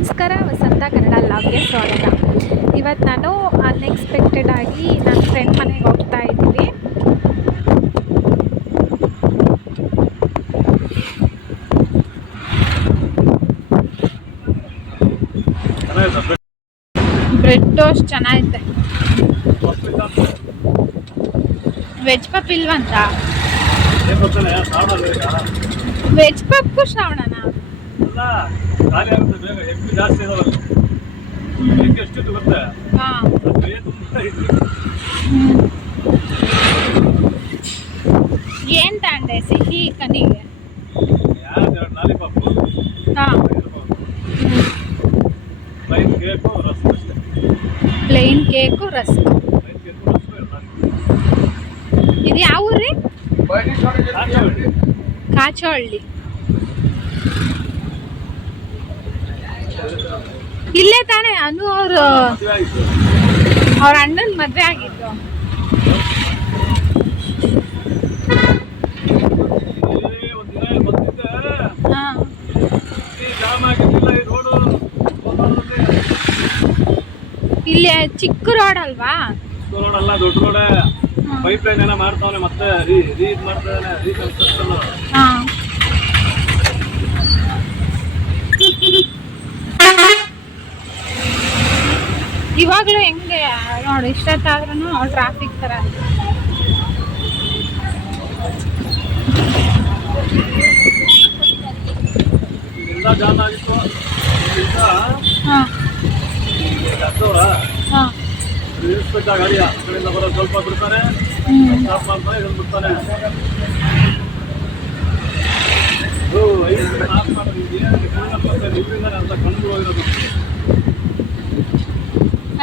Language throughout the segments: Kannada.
ನಮಸ್ಕಾರ, ವಸಂತ ಕನ್ನಡ ಲಾಗ್ಗೆ ಸ್ವಾಗತ. ಇವತ್ತು ನಾನು ಅನ್ಎಕ್ಸ್ಪೆಕ್ಟೆಡ್ ಆಗಿ ನನ್ನ ಫ್ರೆಂಡ್ ಮನೆಗೆ ಹೋಗ್ತಾ ಇದ್ದೀವಿ. ಬ್ರೆಡ್ ಟೋಸ್ಟ್ ಚೆನ್ನಾಗೈತೆ. ವೆಜ್ ಪಪ್ ಇಲ್ವಂತ. ವೆಜ್ ಪಪ್ಗೂ ಶ್ರಾವಣನ ಏನ್ ತಾಂಡೆ ಸಿಹಿ ಕನಿಗೆ? Plane cake rusk. ಇದು ಯಾವ ಊರ್ರಿ? ಕಾಚೋಹಳ್ಳಿ. ಇಲ್ಲೇ ತಾನೇ ಅನು ಅವ್ರ ಅಣ್ಣನ ಮದ್ವೆ ಆಗಿತ್ತು. ಇಲ್ಲಿ ಚಿಕ್ಕ ರೋಡ್ ಅಲ್ವಾ? ರೋಡ್ ಅಲ್ಲ, ದೊಡ್ಡ ರೋಡ್. ಪೈಪ್ ಲೈನ್ ಏನೋ ಮಾಡ್ತಾವನೆ, ಮತ್ತೆ ರೀದ್ ಮಾಡ್ತಾನೆ, ಇವಾಗ್ಲೂ ಹೆಂಗೆ ನೋಡಿ, ಇಷ್ಟೊತ್ತಾದ್ರೂ ಟ್ರಾಫಿಕ್ ತರ. ಜಾಮ್ ಆಗಿತ್ತು. ಗಾಡಿ ಆ ಕಡೆಯಿಂದ ಬರೋದು ಸ್ವಲ್ಪ ಬಿಡ್ತಾನೆ, ಸ್ಟಾಪ್ ಮಾಡ್ತಾನೆ, ಇದನ್ನು ಬಿಡ್ತಾನೆ. ಅಂತ ಕಣ್ಣುಗಳು ಹೋಗಿರೋದು.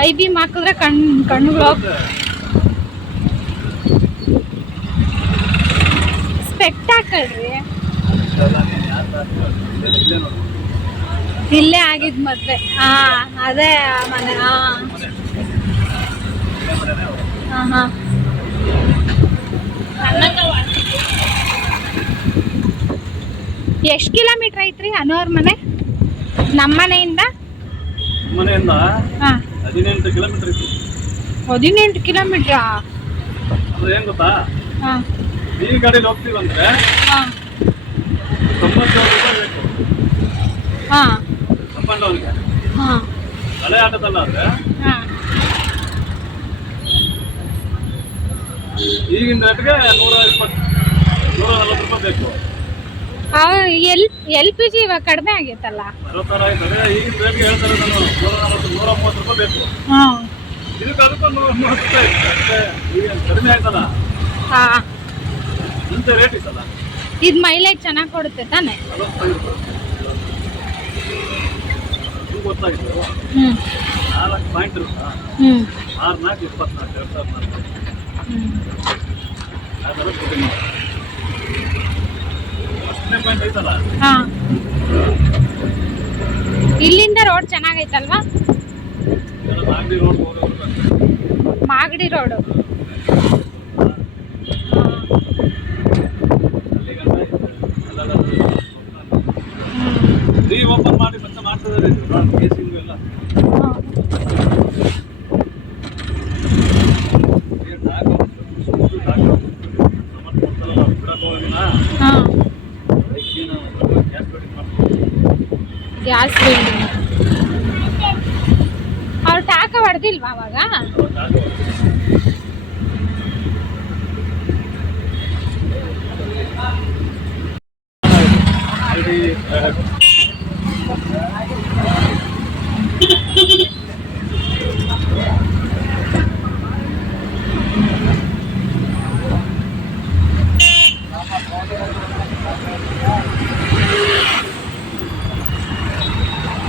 ಐ ಬಿ ಹಾಕಿದ್ರೆ ಕಣ್ಣುಗಳು. ಸ್ಪೆಕ್ಟಾಕಲ್ರಿ. ಇಲ್ಲೇ ಆಗಿದ್ ಮದ್ವೆ. ಅದೇ ಮನೆ. ಎಷ್ಟು ಕಿಲೋಮೀಟರ್ ಐತ್ರಿ ಅನೋರ್ ಮನೆ? ನಮ್ಮ ಮನೆಯಿಂದ 18 ಕಿಲೋಮೀಟರ್ ಇತ್ತು. 18 ಕಿಲೋಮೀಟ್ರಾ? ಅದು ಏನ್ ಗೊತ್ತಾ, ಈ ಗಾಡಿಲಿ ಹೋಗ್ತೀವಂದ್ರೆ 90 ರೂಪಾಯಿ ಬೇಕು. ಅಪ್ ಅಂಡ್ ಡೌನ್ಗೆ. ಹಳೆ ಆಟೋದಲ್ಲ ಆದ್ರೆ ಈಗಿನ ರೇಟ್ಗೆ 120-140 ರೂಪಾಯಿ ಬೇಕು. ಎಲ್ ಪಿ ಜಿ ಇವಾಗ ಕಡಿಮೆ ಆಗೈತಲ್ಲ. 60,000 ಆಯ್ತದೆ. ಈಗಿನ ರೇಟ್ಗೆ ಹೇಳ್ತಾರೆ ನಾನು 140-130 ರೂಪಾಯಿ ಬೇಕು. ಇದಕ್ಕೆ ಅದಕ್ಕೆ 130 ರೂಪಾಯಿ ಈಗ ಕಡಿಮೆ ಆಯ್ತಲ್ಲ, ಇಂಥ ರೇಟ್ ಇತ್ತಲ್ಲ. ಇದು ಮೈಲೇಜ್ ಚೆನ್ನಾಗಿ ಕೊಡುತ್ತೆ ತಾನೆ? ಗೊತ್ತಾಗಿತ್ತು. 4 ಪಾಯಿಂಟ್ ಇರುತ್ತಾ? 6-4 24 ಪಾಯಿಂಟ್ ಐತಲ್ಲ. ಇಲ್ಲಿಂದ ರೋಡ್ ಚೆನ್ನಾಗೈತಲ್ವಾ? ಮಾಗಡಿ ರೋಡು. ಓಪನ್ ಮಾಡಿ ಮತ್ತೆ ಮಾಡ್ತಿದ್ದಾರೆ. ಎಲ್ಲ ಗ್ಯಾಸ್ ಬಿಲ್ಡಿಂಗ್. ಅವ್ರು ಟಾಕ ಹೊಡೆದಿಲ್ವಾ ಅವಾಗ?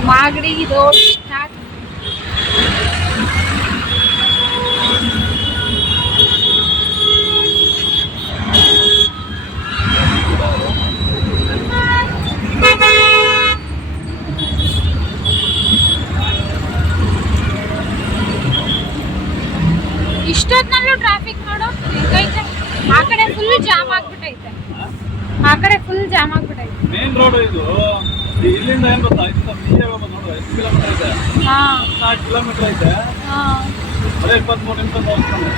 Magadi road start. ಇಷ್ಟೊತ್ತಿನಲ್ಲೂ ಟ್ರಾಫಿಕ್ ನೋಡು ಹೆಂಗೈತೆ. ಆ ಕಡೆ ಫುಲ್ ಜಾಮ್ ಆಗ್ಬಿಟ್ಟೈತೆ. ಮೇನ್ ರೋಡ್ ಇದು. ಇಲ್ಲಿಂದ ಏನ್ ಗೊತ್ತಾ ನೋಡು ಎಷ್ಟು ಕಿಲೋಮೀಟರ್ ಇದೆ, ಹಾ 4 ಕಿಲೋಮೀಟರ್ ಐತೆ. ಹಾ ಅದೇ 23 ನಿಮಿಷ ತೋರಿಸ್ತಾನೆ.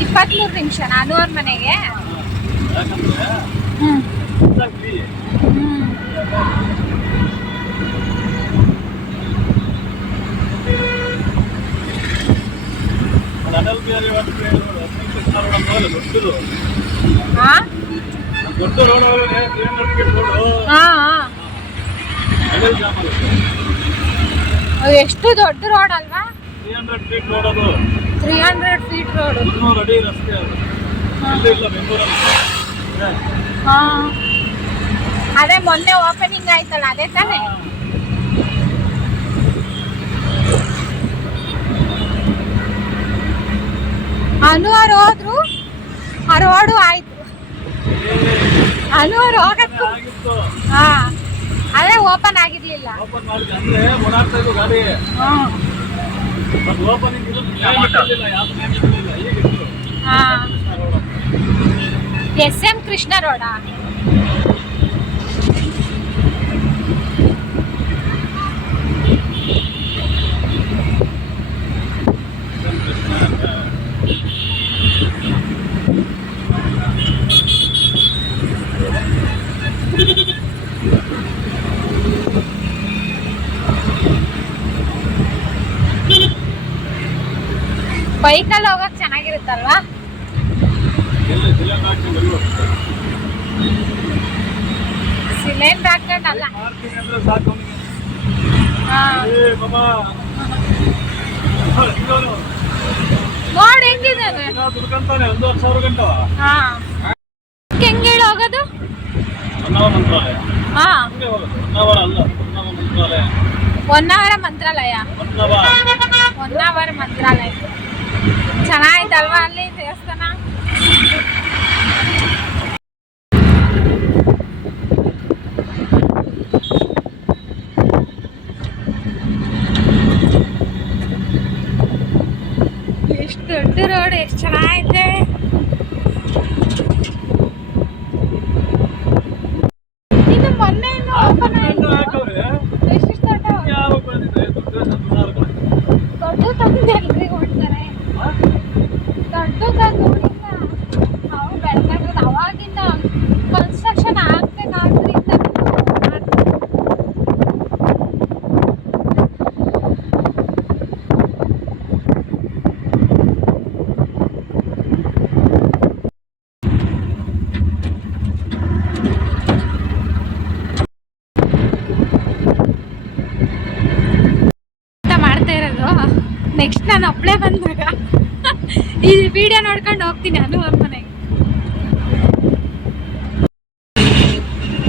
23 ನಿಮಿಷ ನಾನು ಅವ್ರ ಮನೆಗೆ. ಯಾಕಂದ್ರೆ ಹ್ಮ್ ಫ್ರೀ. ಹ್ಮ್ ಅಟಲ್ ಬಿಹಾರಿ ವಾಜಪೇಯಿ ರೋಡ್, ಕೃಷ್ಣ ರೋಡ್ ಅಂತ ದೊಡ್ಡದು ಹಾ ದೊಡ್ಡ ರೋಡ್, 300 ಫೀಟ್ ರೋಡ್. ಹಾ ಅದೇ ಜಾಮ್ ಆಗುತ್ತೆ. ಅದು ಎಷ್ಟು ದೊಡ್ಡ ರೋಡ್ ಅಲ್ವಾ? 300 ಫೀಟ್ ರೋಡ್ ಅದು. 300 ಫೀಟ್ ರೋಡ್. 300 ಅಡಿ ರಸ್ತೆ ಅದು. ಇಲ್ಲ ಇಲ್ಲ ಬೆಂಗಳೂರಲ್ಲಿ. ಹಾ ಅದೇ ಮೊನ್ನೆ ಓಪನಿಂಗ್ ಆಯ್ತಲ್ಲ ಅದೇ ತಾನೇ? ಅನು ಅವ್ರು ಹೋದ್ರು, ಆ ರೋಡು ಆಯ್ತು. ಅನು ಅವ್ರು ಹೋಗಕ್ಕೂ ಆಗಿತ್ತು. ಹಾ ಅದೇ ಓಪನ್ ಆಗಿರ್ಲಿಲ್ಲ. ಓಪನ್ ಮಾಡಿದ್ರೆ ಅಂದ್ರೆ ಓಡಾಡ್ತಾ ಇದ್ದು ಗಾಡಿ. ಅದು ಓಪನಿಂಗ್ ಇದು ಇರಲಿಲ್ಲ, ಯಾವ ಮ್ಯಾಪ್ ಇರಲಿಲ್ಲ. ಈಗ ಇತ್ತು. ಹಾ ಕೃಷ್ಣ ರೋಡ್. SM ಕೃಷ್ಣ ರೋಡಾ? ಬೈಕಲ್ಲಿ ಹೋಗಕ್ ಚೆನ್ನಾಗಿರುತ್ತಲ್ವಾ? ಎಲ್ಲಿ ಸಿಲಿಂಡರ್ ಹಾಕಿ ಬೆಂಗಳೂರು. ಸಿಲಿಂಡರ್ ಹಾಕೊಂಡಲ್ಲ. ಮಾಡ್ತೀನಿ ಅಂದ್ರೆ ಸಾಕು ಅವ್ನಿಗೆ. ಹಾ ಏ ಬಾಬಾ ಇವನು ನೋಡಿ ಹೆಂಗಿದ್ದಾನೆ. ದಿನ ದುಡ್ಕಂತಾನೆ 1,000 ಗಂಟೆ. ಹಾ ಹೆಂಗ್ ಹೇಳಿ ಹೋಗೋದು? ಹೊನ್ನಾವರ ಮಂತ್ರಾಲಯ. ಹಾ ಹಂಗೆ ಹೋಗೋದು. ಹೊನ್ನಾವರ ಅಲ್ಲ, ಹೊನ್ನಾವರ ಮಂತ್ರಾಲಯ. ಹೊನ್ನಾವರ ಮಂತ್ರಾಲಯ. ಹೊನ್ನಾವರ. ಹೊನ್ನಾವರ ಮಂತ್ರಾಲಯ ಚೆನ್ನಾಯ್ತಲ್ವಾ ಅಲ್ಲಿ ದೇವಸ್ಥಾನ? ಎಷ್ಟು ದೊಡ್ಡ ರೋಡ್, ಎಷ್ಟು ಚೆನ್ನಾಗೈತೆ. ಇದು ಮೊನ್ನೆ ಓಪನ್ ಆಯ್ತು. ಹಾಕವ್ರೆ. ಎಷ್ಟು ದೊಡ್ಡ ಯಾವಾಗ ಬಂದಿದೆ ದುಡ್ಡು ದೊಡ್ಡ ತಂದು ಎಲ್ರಿಗೂ ಹೊಡ್ತಾರೆ. ದೊಡ್ಡದಾಗಿ ನೋಡಿಲ್ಲ ನಾವು ಬೆಳಗಾವಿ ಅವಾಗಿಂದ ಕನ್ಸ್ಟ್ರಕ್ಷನ್ ಆಗ್ಬೇಕಾದ್ರಿಂದ ಮಾಡ್ತಾ ಇರೋದು. ನೆಕ್ಸ್ಟ್ ನಾನು ಒಬ್ಳೆ ಬಂದಾಗ ಈ ವಿಡಿಯೋ ನೋಡ್ಕೊಂಡು ಹೋಗ್ತೀನಿ ಅನು ಅವ್ರ ಮನೆಗೆ.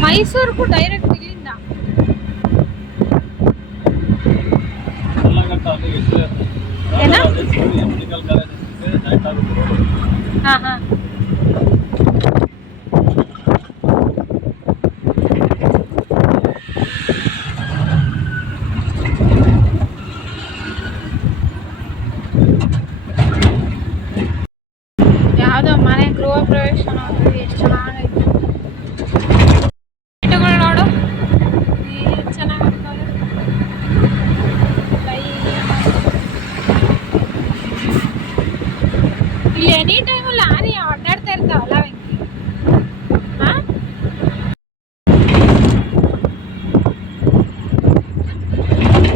ಮೈಸೂರಿಗೂ ಡೈರೆಕ್ಟ್ ಇಲ್ಲಿಂದ. ಏನ? ಮೆಡಿಕಲ್ ಕಾಲೇಜ್ ಜಾಯಿಂಟ್ ಆಗುತ್ತೆ. ಹಾ ಹಾ ಯಾವುದೋ ಮನೆ ಗೃಹ ಪ್ರವೇಶ ನೋಡ್ರಿ ಎಷ್ಟು ಚೆನ್ನಾಗೈತೆ. ಲೈಟ್ಗಳು ನೋಡು ಎಷ್ಟು ಚೆನ್ನಾಗಿರ್ತವೆ. ಇಲ್ಲಿ ಎನಿ ಟೈಮು ಲಾರಿ ಅಡ್ಡಾಡ್ತಾ ಇರ್ತಾವಲ್ಲ ವೆಂಕಿ. ಹಾ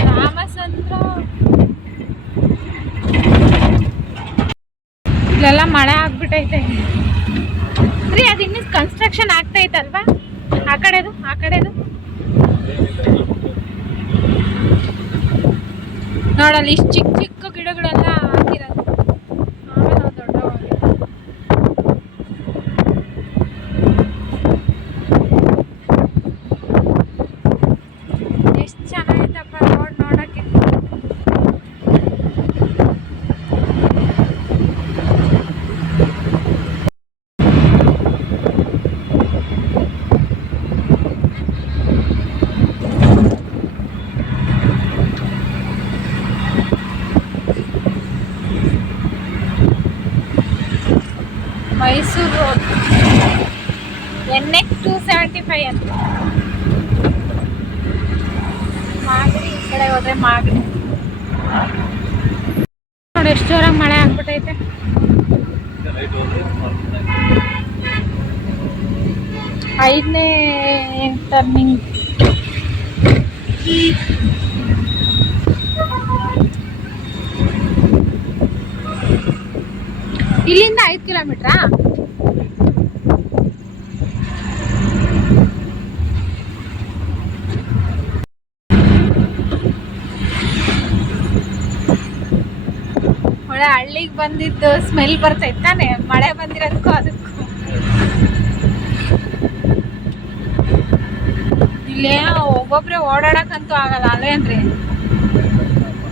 ರಾಮಚಂದ್ರ ಇಲ್ಲೆಲ್ಲ ಮಳೆ ಆಗ್ಬಿಟ್ಟೈತೆ ರೀ. ಅದು ಇನ್ನೂ ಕನ್ಸ್ಟ್ರಕ್ಷನ್ ಆಗ್ತೈತಲ್ವಾ? ಆ ಕಡೆದು ನೋಡಲ್ಲಿ ಇಷ್ಟು ಚಿಕ್ಕ ಚಿಕ್ಕ ಗಿಡಗಳೆಲ್ಲ ಹಾಕಿರೋದು. ಆಮೇಲೆ ನಾವು ದೊಡ್ಡವಾಗಿ ಎಷ್ಟು ಚೆನ್ನಾಗೈತಪ್ಪ ನೋಡಕ್ಕೆ. ಮೈಸೂರು ರೋಡ್ NH 275 ಅಂತ. ಹೋದೆ ಮಾಗಡಿ. ನೋಡಿ ಎಷ್ಟು ಜೋರಾಗಿ ಮಳೆ ಆಗ್ಬಿಟ್ಟೈತೆ. ರೈಟ್ ಹೋದ್ರೆ 5ನೇ ಟರ್ನಿಂಗ್. ಇಲ್ಲಿಂದ 5 ಕಿಲೋಮೀಟ್ರಾ? ಒಳ್ಳೆ ಹಳ್ಳಿಗೆ ಬಂದಿದ್ದು ಸ್ಮೆಲ್ ಬರ್ತೈತೆ ತಾನೆ, ಮಳೆ ಬಂದಿರೋದಕ್ಕೂ ಅದಕ್ಕೂ. ಇಲ್ಲೇ ಒಬ್ಬೊಬ್ರೆ ಓಡಾಡಕ್ಕಂತೂ ಆಗಲ್ಲ ಅಲ್ಲೇನ್ರಿ,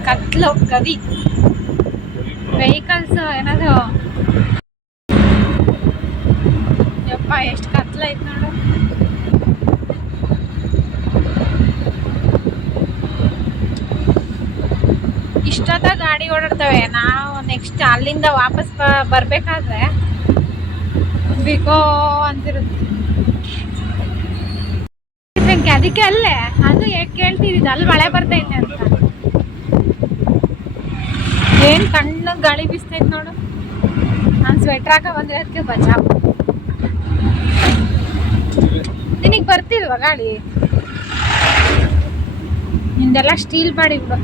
ಕತ್ಲು ಗದಿ. ವೆಹಿಕಲ್ಸ್ ಏನಾದ್ರು ಯಪ್ಪ ಎಷ್ಟು ಕತ್ಲೈತೆ ನೋಡು. ಇಷ್ಟೊತ್ತ ಗಾಡಿ ಓಡಾಡ್ತವೆ. ನಾವು ನೆಕ್ಸ್ಟ್ ಅಲ್ಲಿಂದ ವಾಪಸ್ ಬರ್ಬೇಕಾದ್ರೆ ಬಿಕೋ ಅಂತಿರುತ್ತೆ. ಅದಕ್ಕೆ ಅಲ್ಲೇ ಅದು ಕೇಳ್ತಿದ್ದಿದ್ದು ಅಲ್ಲಿ ಮಳೆ ಬರ್ತೈತೆ ಅಂತ. ಏನ್ ಕಣ್ಣು ಗಾಳಿ ಬೀಸ್ತೈತೆ ನೋಡು. ನಾನು ಸ್ವೆಟ್ರ್ ಹಾಕ ಬಂದಿರೋದಕ್ಕೆ ಬಚಾವ್. ನಿನಗೆ ಬರ್ತಿಲ್ವಾ ಗಾಳಿ? ನಿಂದೆಲ್ಲ ಸ್ಟೀಲ್ ಬಾಡಿ ಬಿಡು.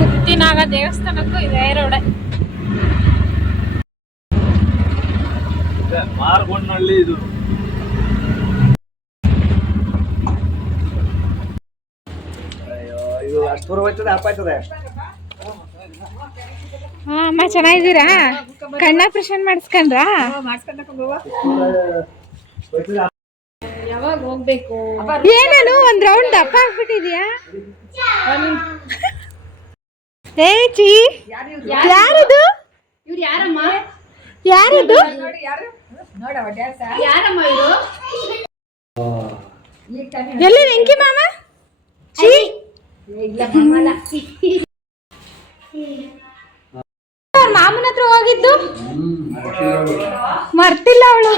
ಮುಕ್ತಿನಾಗ ದೇವಸ್ಥಾನಕ್ಕೂ ಇದೆ ರೋಡೆ. ಮಾರ್ಗೊಂಡ್ನಳ್ಳಿ ಇದು. ಇದು ಅಷ್ಟು ದೂರ ಹೋಗ್ತದೆ ಅಪ್ಪ ಆಯ್ತದೆ. ಅಮ್ಮ ಚೆನ್ನಾಗಿದ್ದೀರಾ? ಕಣ್ಣ ಆಪರೇಷನ್ ಮಾಡಿಸ್ಕೊಂಡ್ರಾ? ಯಾವಾಗ ಹೋಗ್ಬೇಕು? ಏನೇನು ಒಂದ್ ರೌಂಡ್ ದಪ್ಪ ಆಗ್ಬಿಟ್ಟಿದ್ಯಾ? ಏ ಚಿ, ಯಾರಿದು? ಇವ್ರು ಯಾರಮ್ಮ? ಯಾರಿದು? ಯಾರಮ್ಮ ಇವರು? ಎಲ್ಲಿ ವೆಂಕಿ ಮಾಮ? ಚಿ ಮಾಮನ ಹತ್ರ ಹೋಗಿದ್ದು ಮರ್ತಿಲ್ಲ ಅವಳು.